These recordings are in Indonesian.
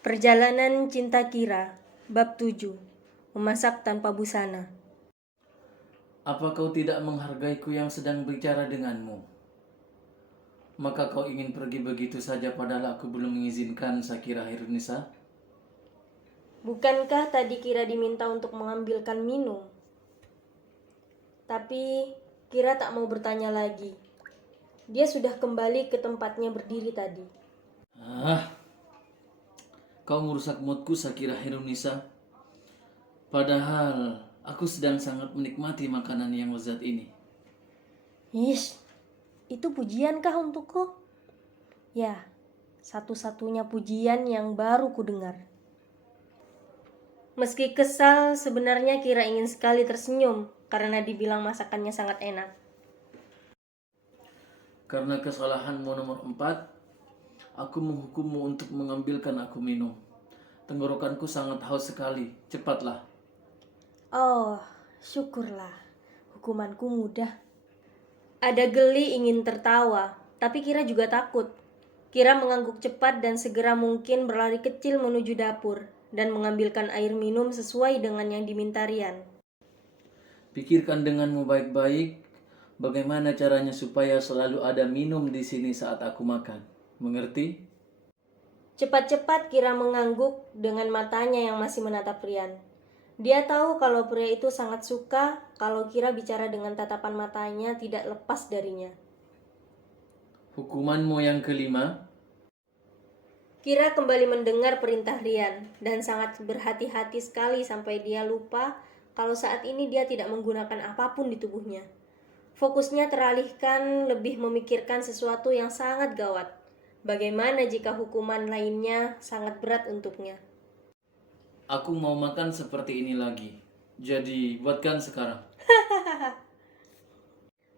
Perjalanan Cinta Kira, Bab 7, Memasak Tanpa Busana. Apa kau tidak menghargaiku yang sedang bicara denganmu? Maka kau ingin pergi begitu saja padahal aku belum mengizinkan, Sakira Hirunisa? Bukankah tadi Kira diminta untuk mengambilkan minum? Tapi Kira tak mau bertanya lagi. Dia sudah kembali ke tempatnya berdiri tadi. Kau merusak moodku, Sakira Hirunisa. Padahal aku sedang sangat menikmati makanan yang lezat ini. Ish, itu pujiankah untukku? Ya, satu-satunya pujian yang baru ku dengar. Meski kesal, sebenarnya Kira ingin sekali tersenyum karena dibilang masakannya sangat enak. Karena kesalahanmu nomor 4, aku menghukummu untuk mengambilkan aku minum. Tenggorokanku sangat haus sekali. Cepatlah. Oh, syukurlah. Hukumanku mudah. Ada geli ingin tertawa, tapi Kira juga takut. Kira mengangguk cepat dan segera mungkin berlari kecil menuju dapur dan mengambilkan air minum sesuai dengan yang diminta Rian. Pikirkan denganmu baik-baik bagaimana caranya supaya selalu ada minum di sini saat aku makan. Mengerti? Cepat-cepat Kira mengangguk dengan matanya yang masih menatap Rian. Dia tahu kalau pria itu sangat suka kalau Kira bicara dengan tatapan matanya tidak lepas darinya. Hukumanmu yang kelima, Kira kembali mendengar perintah Rian dan sangat berhati-hati sekali sampai dia lupa kalau saat ini dia tidak menggunakan apapun di tubuhnya. Fokusnya teralihkan lebih memikirkan sesuatu yang sangat gawat. Bagaimana jika hukuman lainnya sangat berat untuknya? aku mau makan seperti ini lagi. Jadi buatkan sekarang.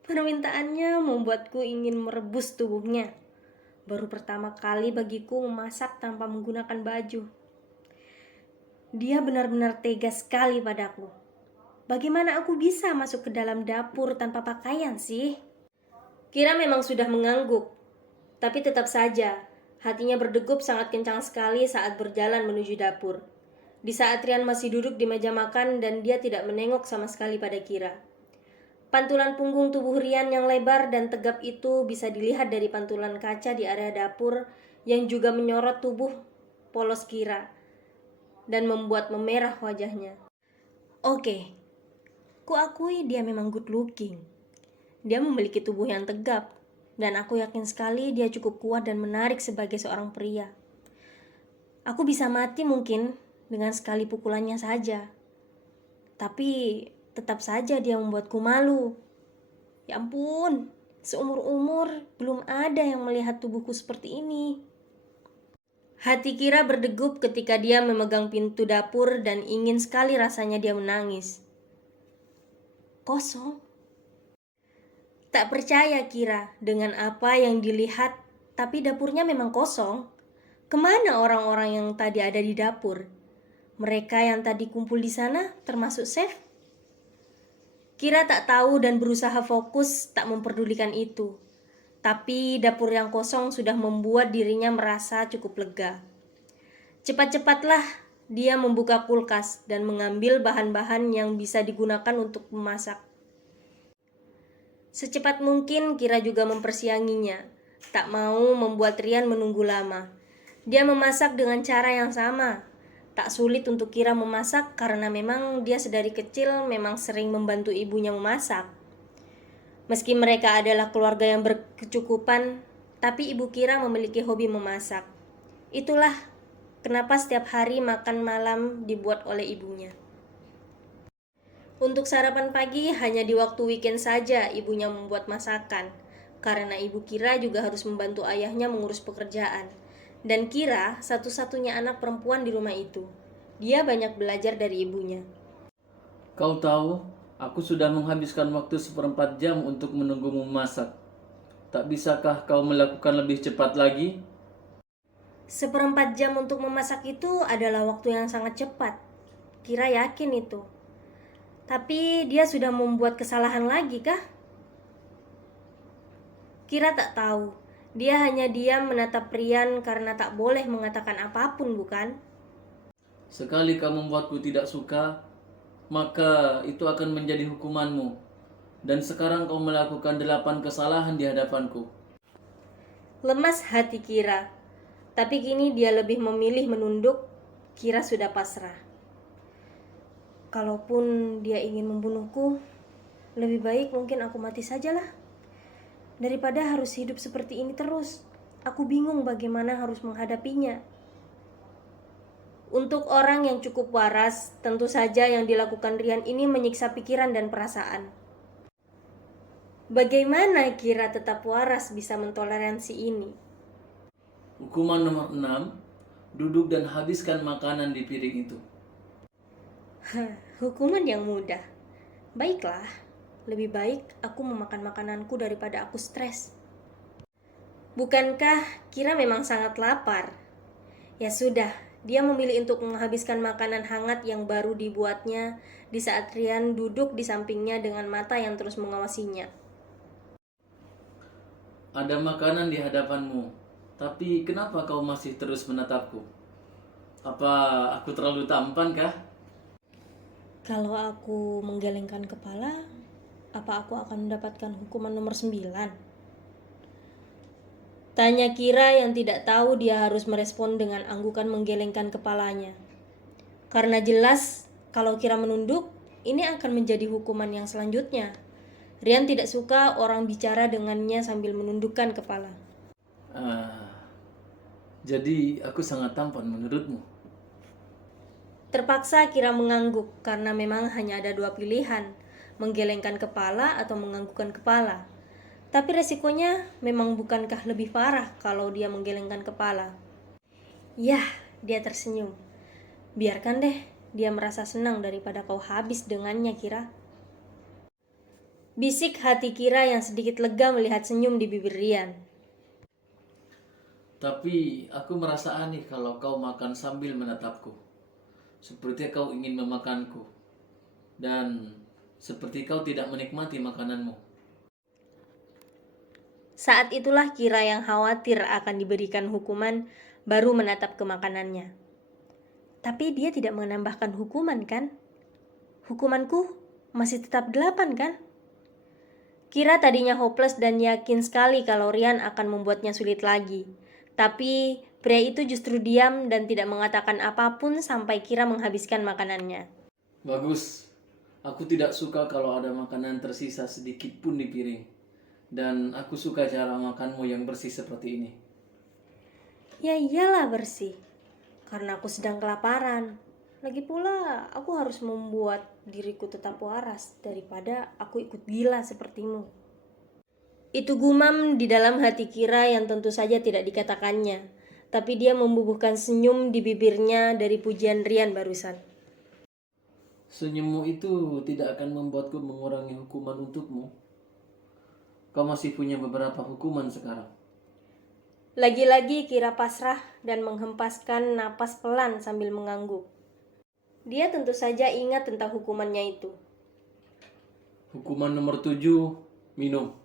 Permintaannya membuatku ingin merebus tubuhnya. Baru pertama kali bagiku memasak tanpa menggunakan baju. Dia benar-benar tega sekali padaku. Bagaimana aku bisa masuk ke dalam dapur tanpa pakaian sih? Kira memang sudah mengangguk, tapi tetap saja hatinya berdegup sangat kencang sekali saat berjalan menuju dapur. Di saat Rian masih duduk di meja makan dan dia tidak menengok sama sekali pada Kira. Pantulan punggung tubuh Rian yang lebar dan tegap itu bisa dilihat dari pantulan kaca di area dapur yang juga menyorot tubuh polos Kira dan membuat memerah wajahnya. Oke, kuakui dia memang good looking. Dia memiliki tubuh yang tegap, dan aku yakin sekali dia cukup kuat dan menarik sebagai seorang pria. Aku bisa mati mungkin dengan sekali pukulannya saja. Tapi tetap saja dia membuatku malu. Ya ampun, seumur-umur belum ada yang melihat tubuhku seperti ini. Hati Kira berdegup ketika dia memegang pintu dapur dan ingin sekali rasanya dia menangis. Kosong. Tak percaya Kira dengan apa yang dilihat, tapi dapurnya memang kosong. Kemana orang-orang yang tadi ada di dapur? Mereka yang tadi kumpul di sana termasuk Chef? Kira tak tahu dan berusaha fokus tak memperdulikan itu. Tapi dapur yang kosong sudah membuat dirinya merasa cukup lega. Cepat-cepatlah dia membuka kulkas dan mengambil bahan-bahan yang bisa digunakan untuk memasak. Secepat mungkin Kira juga mempersianginya, tak mau membuat Rian menunggu lama. Dia memasak dengan cara yang sama. Tak sulit untuk Kira memasak karena memang dia sedari kecil memang sering membantu ibunya memasak. Meski mereka adalah keluarga yang berkecukupan, tapi ibu Kira memiliki hobi memasak. Itulah kenapa setiap hari makan malam dibuat oleh ibunya. Untuk sarapan pagi hanya di waktu weekend saja ibunya membuat masakan, karena ibu Kira juga harus membantu ayahnya mengurus pekerjaan. Dan Kira satu-satunya anak perempuan di rumah itu. Dia banyak belajar dari ibunya. Kau tahu, aku sudah menghabiskan waktu 1/4 jam untuk menunggumu memasak. Tak bisakah kau melakukan lebih cepat lagi? 1/4 jam untuk memasak itu adalah waktu yang sangat cepat. Kira yakin itu. Tapi dia sudah membuat kesalahan lagi kah? Kira tak tahu. Dia hanya diam menatap Rian karena tak boleh mengatakan apapun, bukan? Sekali kau membuatku tidak suka, maka itu akan menjadi hukumanmu. Dan sekarang kau melakukan 8 kesalahan di hadapanku. Lemas hati Kira, tapi kini dia lebih memilih menunduk. Kira sudah pasrah. Kalaupun dia ingin membunuhku, lebih baik mungkin aku mati sajalah. Daripada harus hidup seperti ini terus. Aku bingung bagaimana harus menghadapinya. Untuk orang yang cukup waras, tentu saja yang dilakukan Rian ini menyiksa pikiran dan perasaan. Bagaimana Kira tetap waras bisa mentoleransi ini? Hukuman nomor 6, duduk dan habiskan makanan di piring itu. Hukuman yang mudah. Baiklah, lebih baik aku memakan makananku daripada aku stres. Bukankah Kira memang sangat lapar? Ya sudah, dia memilih untuk menghabiskan makanan hangat yang baru dibuatnya di saat Rian duduk di sampingnya dengan mata yang terus mengawasinya. Ada makanan di hadapanmu, tapi kenapa kau masih terus menatapku? Apa aku terlalu tampan kah? Kalau aku menggelengkan kepala, apa aku akan mendapatkan hukuman nomor 9? Tanya Kira yang tidak tahu dia harus merespon dengan anggukan menggelengkan kepalanya. Karena jelas kalau Kira menunduk, ini akan menjadi hukuman yang selanjutnya. Rian tidak suka orang bicara dengannya sambil menundukkan kepala. Jadi aku sangat tampan menurutmu? Terpaksa Kira mengangguk karena memang hanya ada 2 pilihan, menggelengkan kepala atau menganggukkan kepala. Tapi resikonya memang bukankah lebih parah kalau dia menggelengkan kepala? Yah, dia tersenyum. Biarkan deh, dia merasa senang daripada kau habis dengannya, Kira. Bisik hati Kira yang sedikit lega melihat senyum di bibir Rian. Tapi aku merasa aneh kalau kau makan sambil menatapku. Seperti kau ingin memakanku. Dan seperti kau tidak menikmati makananmu. Saat itulah Kira yang khawatir akan diberikan hukuman baru menatap ke makanannya. Tapi dia tidak menambahkan hukuman kan? Hukumanku masih tetap 8 kan? Kira tadinya hopeless dan yakin sekali kalau Rian akan membuatnya sulit lagi. Tapi pria itu justru diam dan tidak mengatakan apapun sampai Kira menghabiskan makanannya. Bagus. Aku tidak suka kalau ada makanan tersisa sedikit pun di piring. Dan aku suka cara makanmu yang bersih seperti ini. Ya iyalah bersih, karena aku sedang kelaparan. Lagi pula aku harus membuat diriku tetap waras daripada aku ikut gila sepertimu. Itu gumam di dalam hati Kira yang tentu saja tidak dikatakannya. Tapi dia membubuhkan senyum di bibirnya dari pujian Rian barusan. Senyummu itu tidak akan membuatku mengurangi hukuman untukmu. Kau masih punya beberapa hukuman sekarang. Lagi-lagi Kira pasrah dan menghempaskan napas pelan sambil mengangguk. Dia tentu saja ingat tentang hukumannya itu. Hukuman nomor 7, minum.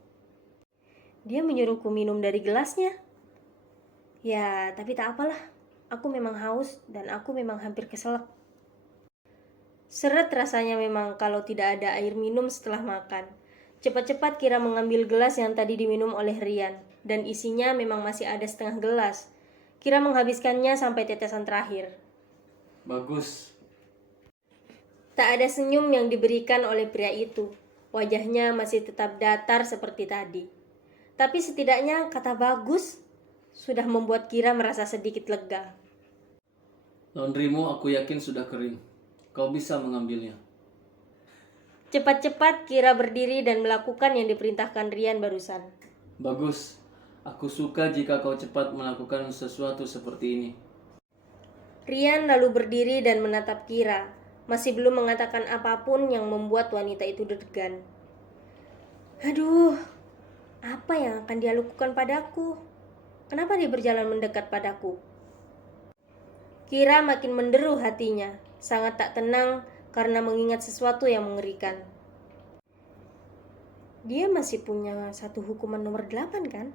Dia menyuruhku minum dari gelasnya. Ya, tapi tak apalah. Aku memang haus dan aku memang hampir keselak. Seret rasanya memang kalau tidak ada air minum setelah makan. Cepat-cepat Kira mengambil gelas yang tadi diminum oleh Rian. Dan isinya memang masih ada setengah gelas. Kira menghabiskannya sampai tetesan terakhir. Bagus. Tak ada senyum yang diberikan oleh pria itu. Wajahnya masih tetap datar seperti tadi. Tapi setidaknya kata bagus sudah membuat Kira merasa sedikit lega. Laundrymu aku yakin sudah kering. Kau bisa mengambilnya. Cepat-cepat Kira berdiri dan melakukan yang diperintahkan Rian barusan. Bagus. Aku suka jika kau cepat melakukan sesuatu seperti ini. Rian lalu berdiri dan menatap Kira. Masih belum mengatakan apapun yang membuat wanita itu deg-degan. Aduh, apa yang akan dia lakukan padaku? Kenapa dia berjalan mendekat padaku? Kira makin menderu hatinya, sangat tak tenang karena mengingat sesuatu yang mengerikan. Dia masih punya satu hukuman nomor 8 kan?